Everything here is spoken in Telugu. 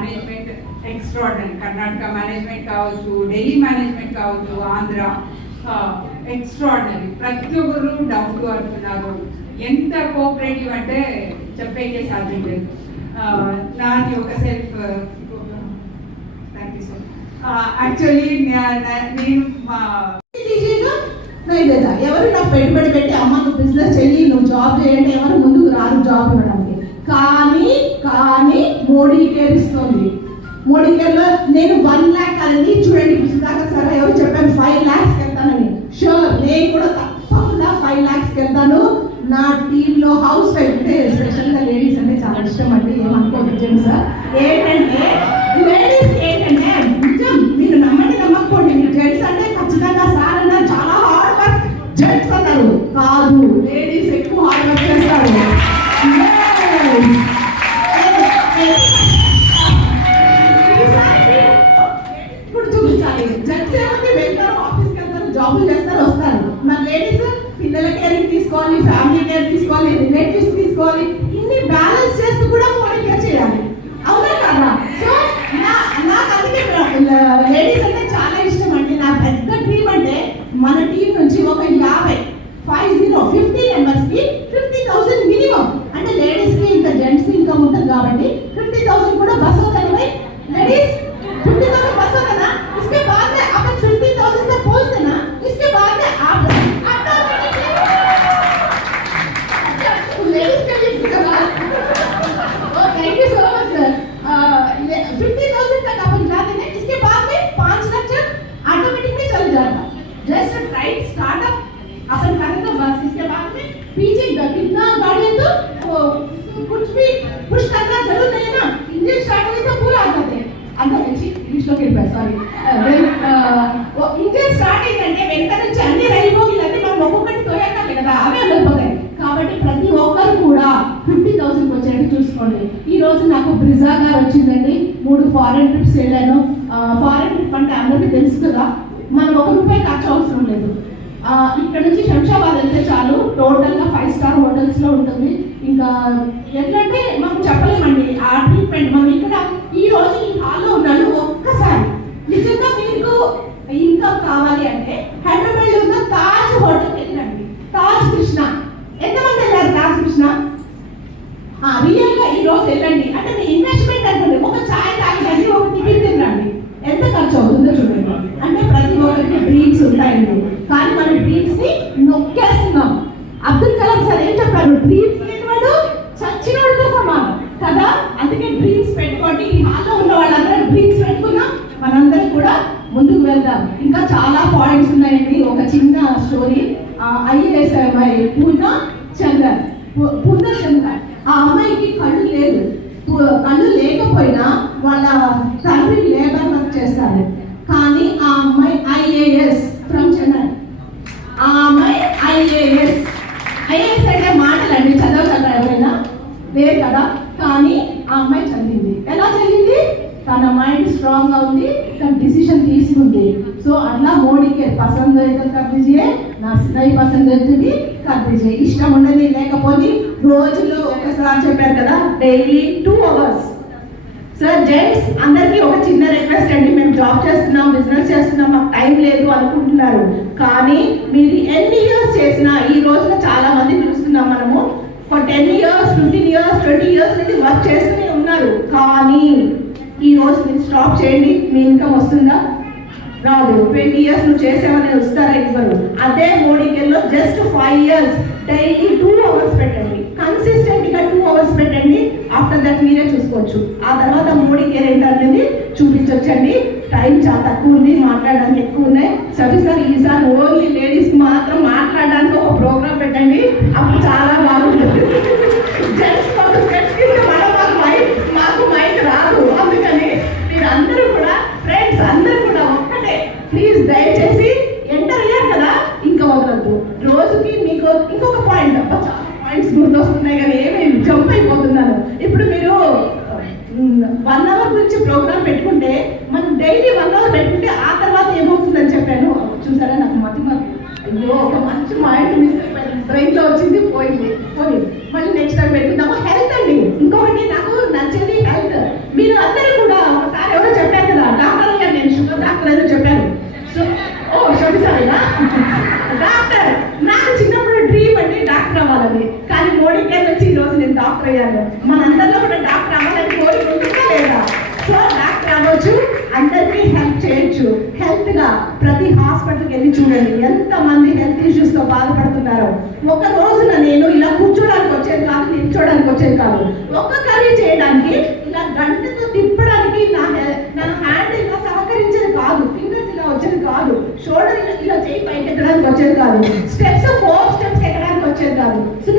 Management extraordinary. కర్ణాటక మేనేజ్మెంట్ కావచ్చు, ఢిల్లీ మేనేజ్మెంట్ కావచ్చు, ఆంధ్ర ఎక్స్ట్రాడనరీ. ప్రతి ఒక్కరు డౌన్ టు అర్త్ ఉన్నారు. ఎంత కోఆపరేటివ్ అంటే చెప్పేకే సాధ్యం లేదు. నాది ఒక self thank you sir. Actually నేను ఎవరు నాకు పెట్టుబడి పెట్టి అమ్మ నువ్వు బిజినెస్ చెయ్యి, నువ్వు జాబ్ చేయండి, ఎవరు ముందుకు రారు జాబ్ ఇవ్వడానికి. కానీ కానీ మోడీ కేర్ ఇస్తుంది. మోడీ కేర్ లో నేను 1 lakh కాదండి, చూడండి పుస్తకాలు సరే ఎవరు చెప్పాను 5 lakhs వెళ్తానని. షూర్ నేను కూడా తప్పకుండా 5 lakhs వెళ్తాను. నా టీంలో హౌస్ వైఫ్ అంటే స్పెషల్గా లేడీస్ అంటే చాలా ఇష్టం అండి, ఏమనుకోవచ్చు సార్. ఏంటంటే లేడీస్ ఏంటంటే నిజం, మీరు నమ్మండి నమ్మకపోండి, మీరు జెంట్స్ అంటే ఖచ్చితంగా సార్ అన్నారు చాలా హార్డ్ వర్క్ జెంట్స్ అన్నారు, కాదు లేడీస్ ఎక్కువ హార్డ్ వర్క్ చేస్తారు. ఇప్పుడు చూపించాలి, జెంట్స్ ఏమంటే వెళ్తారు, ఆఫీస్కి వెళ్తారు, జాబులు చేస్తారు, వస్తారు. మన లేడీస్ పిల్లల కేరింగ్ తీసుకోవాలి, ఫ్యామిలీ కేర్ తీసుకోవాలి, రిలేటివ్స్ తీసుకోవాలి, ఇన్ని బ్యాలెన్స్ చేస్తూ కూడా మోడీ కేర్ చేయాలి. అవునా కదా? సో నాకు అందుకే లేడీస్ అంటే చాలా ఇష్టం అండి. నా పెద్ద డ్రీమ్ అంటే మన టీం నుంచి ఒక 50 members కి 50,000 మినిమం. అంటే లేడీస్ కి ఇంకా జెంట్స్ కి ఇన్కమ్ ఉంటుంది కాబట్టి 50,000 కూడా బస్ होता है लेडीज 50,000 बस होता ना, इसके बाद में अपन 50,000 से पहुंच देना, इसके बाद में आप लेडीज के लिए thank you so much sir. 50,000 तक अपन ला देंगे, इसके बाद में 5 लाख ऑटोमेटिकली चल जाएगा. जस्ट राइट स्टार्टअप अपन करेंगे बस, इसके बाद में पीछे कितना गाड़ी है तो कुछ भी पुश करना जरूरत नहीं है ना, इंजन स्टार्ट हुई तो पूरा आ जाते हैं. अंदर अच्छी इंग्लिश के लिए सॉरी वो इंजन स्टार्ट అయ్యిందంటే వెంట నుంచి అన్ని రైలు బోగీలన్నీ మనం ఒక్కొక్కటి తోయకాలి కదా, అవే వెళ్ళిపోతాయి. కాబట్టి ప్రతి ఒక్కరు కూడా 50,000 వచ్చేట్టు చూసుకోండి. ఈ రోజు నాకు బ్రిజా గారు వచ్చిందండి, 3 ఫారెన్ ట్రిప్స్ వెళ్ళాను. ఫారెన్ ట్రిప్ అంటే అందరికీ తెలుసు కదా, మనం ₹1 ఖర్చు అవసరం లేదు. ఇక్కడ నుంచి శంషాబాద్ వెళ్తే చాలు, టోటల్గా 5 స్టార్ హోటల్స్లో ఉంటుంది. ఇంకా ఎట్లంటే మనం చెప్పలేమండి ఆ ట్రీట్మెంట్. మనం ఇక్కడ ఈ రోజు ఈ హాల్లో ఉన్నాను, ఒక్కసారి నిజంగా మీకు ఇన్కమ్ కావాలి అంటే హైదరాబాద్లో ఉన్న తాజ్ హోటల్ వెళ్ళండి. తాజ్ కృష్ణ ఎంతమంది వెళ్ళారు? తాజ్ కృష్ణ రియల్గా ఈ రోజు వెళ్ళండి. అంటే మీ ఇన్వెస్ట్మెంట్ అనుకోండి, ఒక ఛాయ్ తాగండి, ఒక టికెట్ తినండి, ఎంత ఖర్చు అవుతుందో చూడండి. అంటే ప్రతి ఒక్కరికి డ్రీమ్స్ ఉంటాయండి, కానీ మన డ్రీమ్స్ ని నొక్కేస్తున్నాం. అబ్దుల్ కలాం సార్ ఏం చెప్పారు? డ్రీమ్స్ లేనివాడు చచ్చినోడితో సమానం కదా. అందుకే డ్రీమ్స్ పెట్టుకోండి. ఈ హాల్లో ఉన్న వాళ్ళందరూ డ్రీమ్స్ పెట్టుకున్నా మనందరం కూడా ముందుకు వెళ్దాం. ఇంకా చాలా పాయింట్స్ ఉన్నాయండి. ఒక చిన్న స్టోరీ. ఐఏఎస్ అమ్మాయి పూర్ణచందర్, ఆ అమ్మాయికి కళ్ళు లేదు. కళ్ళు లేకపోయినా వాళ్ళ తండ్రి లేబర్ వర్క్ చేస్తారు, కానీ ఆ అమ్మాయి ఐఏఎస్ ఫ్రమ్ చెన్నై. ఆ అమ్మాయి ఐఏఎస్ అంటే మాటలండి, చదవగలరా ఎవరైనా? లేదు కదా. కానీ ఆ అమ్మాయి చదివింది. ఎలా చదివింది? తన మైండ్ స్ట్రాంగ్ గా ఉంది, తన డిసిషన్ తీసుకుంది. సో అట్లా మోడీకి పసంద్ అయితే కర్ దీజియే, నా నై పసంద్ అవుతుంది కర్ దీజియే. ఇష్టం ఉండని లేకపోతే రోజులో ఒకసారి చెప్పారు కదా, డైలీ 2 hours. సార్ జెంట్స్ అందరికీ ఒక చిన్న రిక్వెస్ట్ అండి, మేము జాబ్ చేస్తున్నాం, బిజినెస్ చేస్తున్నాం, మాకు టైం లేదు అనుకుంటున్నారు. కానీ మీరు ఎన్ని ఇయర్స్ చేసినా, ఈ రోజున చాలా మంది చూస్తున్నాం మనము, ఫర్ 10 years, 15 years, 20 years నుండి వర్క్ చేస్తూనే ఉన్నారు. కానీ ఈ రోజు మీరు స్టాప్ చేయండి, మీ ఇన్కమ్ వస్తుందా? రాదు. 20 years నువ్వు చేసావని వస్తారా? ఇవ్వరు. అదే మోడీ కేర్లో జస్ట్ 5 years డైలీ 2 hours పెట్టండి, కన్సిస్టెంట్ గా 2 hours పెట్టండి. ఆఫ్టర్ దట్ మీరే చూసుకోవచ్చు. ఆ తర్వాత మోడీ కేర్ ఏంటనేది చూపించవచ్చండి. టైం చాలా తక్కువ ఉంది, మాట్లాడడానికి ఎక్కువ ఉన్నాయి. సార్ ఈసారి ఓన్లీ లేడీస్ మాత్రం మాట్లాడడానికి ఒక ప్రోగ్రామ్ పెట్టండి, అప్పుడు చాలా బాగుంటుంది. జెంట్స్ మాకు మైక్ రాదు. అందుకని మీరు అందరూ కూడా ఫ్రెండ్స్ అందరూ కూడా ఒక్కటే ప్లీజ్ దయచేసి ఎంటర్ అయ్యారు కదా, ఇంకా వదలద్దు. రోజుకి మీకు ఇంకొక పాయింట్, చాలా పాయింట్స్ గుర్తొస్తున్నాయి కానీ ఏమి జంప్ అయిపోతున్నాను. ఇప్పుడు మీరు 1 hour నుంచి ప్రోగ్రామ్ పెట్టుకుంటే మనం డైలీ 1 hour పెట్టుకుంటే ఆ తర్వాత ఏమవుతుందని చెప్పాను. చూసారా నాకు అయ్యో ఒక మంచి మైండ్ మిస్ అయిపోయింది, బ్రెయిన్ లో వచ్చింది పోయింది. మళ్ళీ నెక్స్ట్ టైం పెట్టుకుందాము. హెల్త్ అండి, ఇంకొకటి నాకు నచ్చేది హెల్త్. మీరు అందరూ కూడా లేదో చెప్పాను. సో శోభిస్తాయినా డాక్టర్. నాకు చిన్నప్పుడు డ్రీమ్ అంటే డాక్టర్ అవ్వాలని, కానీ మోడీ కేర్ వచ్చి ఈ రోజు నేను డాక్టర్ అయ్యాను. మనందరిలో కూడా డాక్టర్ అవ్వాలని కోరిక ఉంటుందా లేదా? సో డాక్టర్ అవ్వచ్చు, అందరికీ హెల్ప్ చేయొచ్చు. హెల్త్ గా ప్రతి హాస్పిటల్కి వెళ్ళి చూడండి ఎంత మంది హెల్త్ ఇష్యూస్ తో బాధపడుతున్నారో. ఒక రోజున నేను ఇలా కూర్చోడానికి వచ్చేది కాదు, నిల్చోడానికి వచ్చేది కాదు. ఒక కర్రీ చేయడానికి ఇలా గంటతో తిప్పడానికి నా హ్యాండ్ ఇలా సహకరించేది కాదు, ఫింగర్స్ ఇలా వచ్చేది కాదు, షోల్డర్ ఇలా చేయి పైకి ఎక్కడానికి వచ్చేది కాదు, స్టెప్స్ 4 స్టెప్స్ ఎక్కడానికి వచ్చేది కాదు. సో